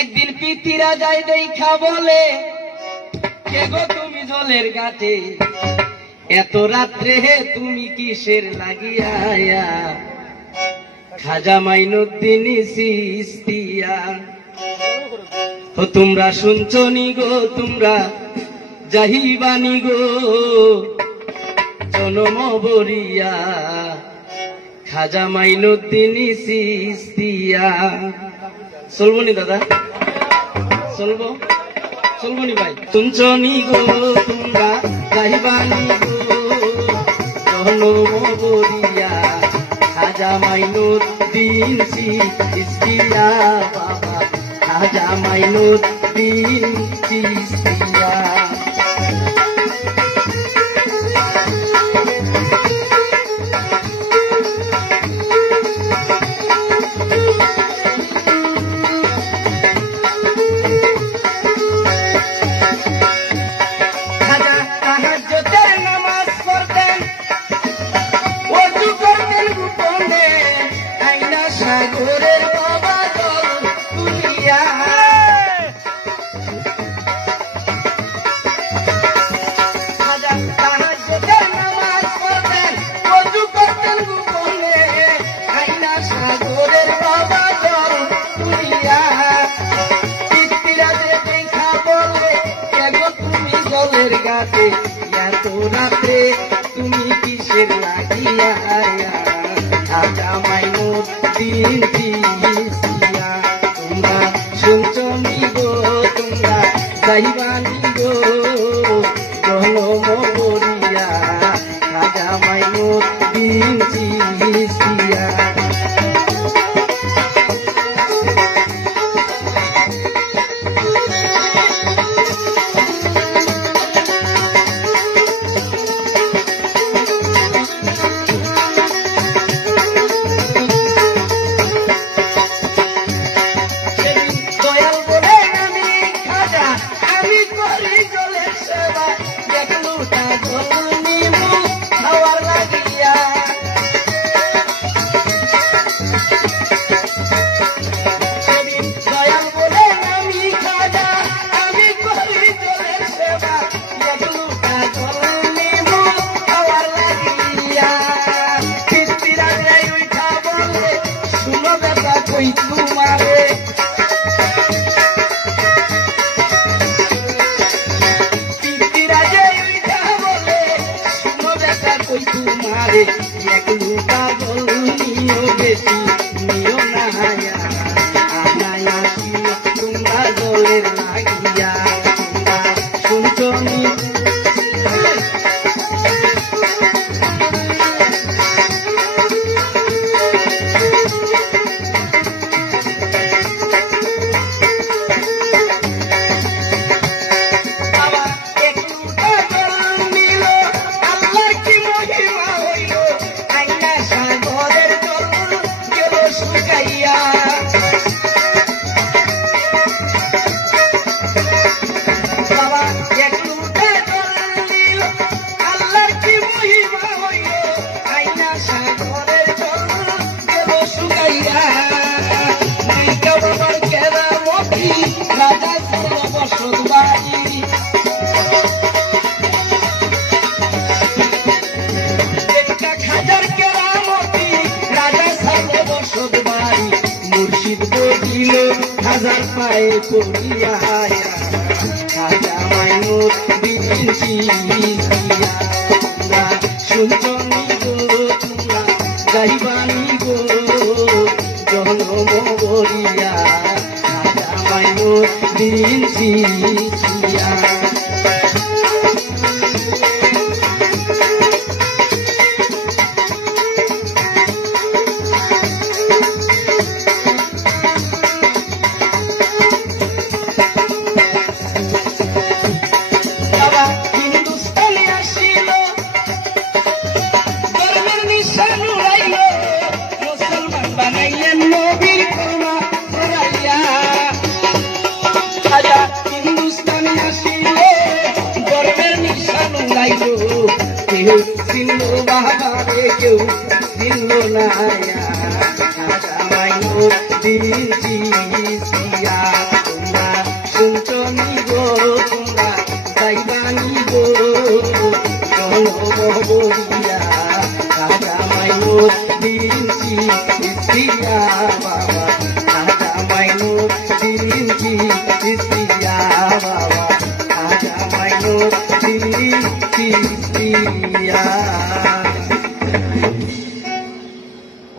একদিন পিতিরা যায় দেখা বলে, কে গো তুমি জলের ঘাটে, এত রাত্রে তুমি কিসের লাগিয়া? খাজা মাইনুদ্দিন চিশতিয়া। তো তোমরা শুনছো নি গো, তোমরা জাহিবানি গো জনম বরিয়া, খাজা মাইনুদ্দিন চিশতিয়া। চলবো নি দাদা, চলবো চলবো নি ভাই? শুনছো নি গো, তোমরা জাহিবানি গো জনম বরিয়া, খাজা মাইনুদ্দিন চিশতিয়া। বাবা খাজা মাইনুদ্দিন চিশতিয়া। এত রাত্রে তুমি কিসের লাগিয়া? খাজা মাইনুদ্দিন চিশতিয়া। তোমরা শুনছো নি গো, তোমরা যাইবানি গো জনম বরিয়া, খাজা মাইনুদ্দিন চিশতিয়া। এক লুটা জল নিও বেশি নিও না, আনায়াসি তোমরা জলের লাগিয়া। তোমরা শুনছো নি হাজার পায়ে পড়িয়া, খাজা মাইনুদ্দিন চিশতিয়া। তোমরা শুনছো নি গো, তোমরা যাইবানি গো জনম বরিয়া, খাজা মাইনুদ্দিন চিশতিয়া। কেউ চিনল বাবা রে, কেউ চিনল না, খাজা মাইনুদ্দিন দিনটি সিয়া তোমরা শুনছনি গো তোমরা যাইবানি গো বলিয়া রাজা মাইনুর দিনটি সিয়া বাবা রাজা মাইনুর দিনটি সিয়া বাবা রাজা মাইনুর দিনটি সিয়া